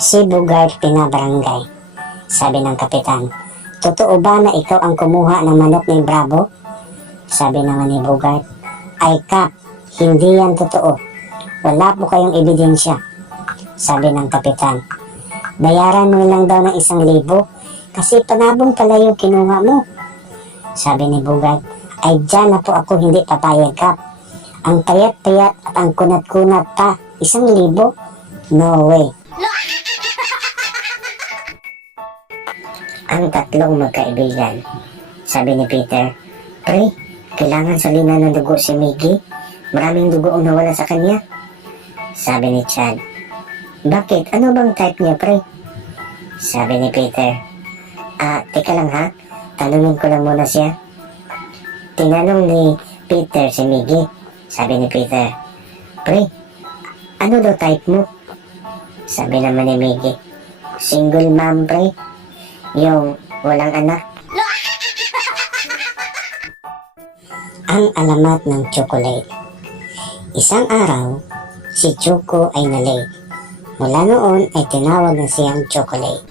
Si Bogart pinabarangay. Sabi ng kapitan, totoo ba na ikaw ang kumuha ng manok ni Bravo? Sabi naman ni Bogart, ay Kap, hindi yan totoo. Wala po kayong ebidensya. Sabi ng kapitan, bayaran mo lang daw ng 1,000 kasi panabong pala yung kinuha mo. Sabi ni Bogart, ay dyan na po ako hindi papayag, Kap. Ang payat-payat at ang kunat-kunat pa, 1,000? No way. Ang tatlong magkaibigan. Sabi ni Peter, pre, kailangan salinan ng dugo si Miggy. Maraming dugo ang nawala sa kanya. Sabi ni Chad, bakit? Ano bang type niya, pre? Sabi ni Peter, teka lang ha, tanungin ko lang muna siya. Tinanong ni Peter si Miggy. Sabi ni Peter, pre, ano daw type mo? Sabi naman ni Miggy, single mom, pre. Yung walang anak. Ang alamat ng chocolate. Isang araw, si Choco ay na-late. Mula noon ay tinawag na siyang chocolate.